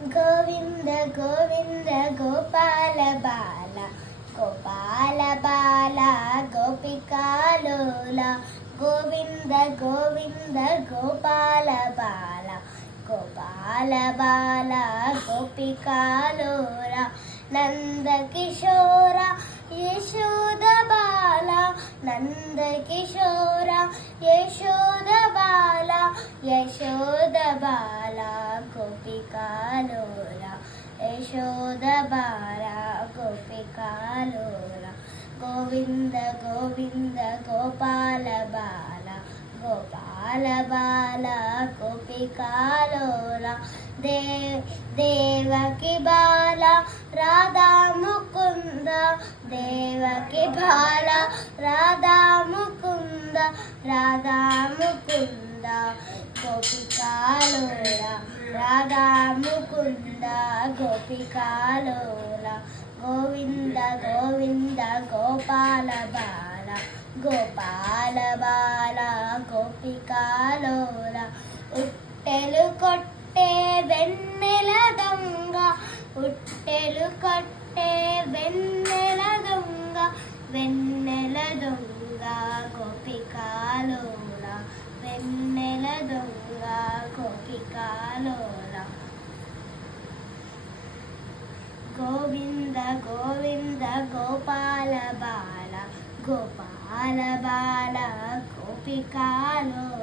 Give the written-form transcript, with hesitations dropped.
గోవింద గోవింద గోపాల బాల గోపాల బాల గోపికాలోల గోవింద గోవింద గోపాల బాల గోపాల బాల గోపికాలోల నంద కిశోర యశోద బాల నంద కిశోర యశోద బాల యశోద బాల గోపికాలోల యశోద బాల గోపికాలోల గోవింద గోవింద గోపాల బాల గోపాల బాల గోపికాలోల దేవకి బాల రాధా ముకుంద దేవకి బాల రాధా ముకుంద రాధా ముకుంద గోపికాలోల రాధా ముకుంద గోపికాలోల గోవింద గోవింద గోపాల బాల గోపాల బాల గోపికాలోల ఉట్టెలు కొట్టే వెన్నెల దొంగ ఉట్టెలు కొట్టే వెన్నెల దొంగ వెన్నెల దొంగ గోపికాలోల వెన్నెల దొంగ గోపికాలోల గోవింద గోవింద గోపాల బాల గోపాల బాల గోపికాలోల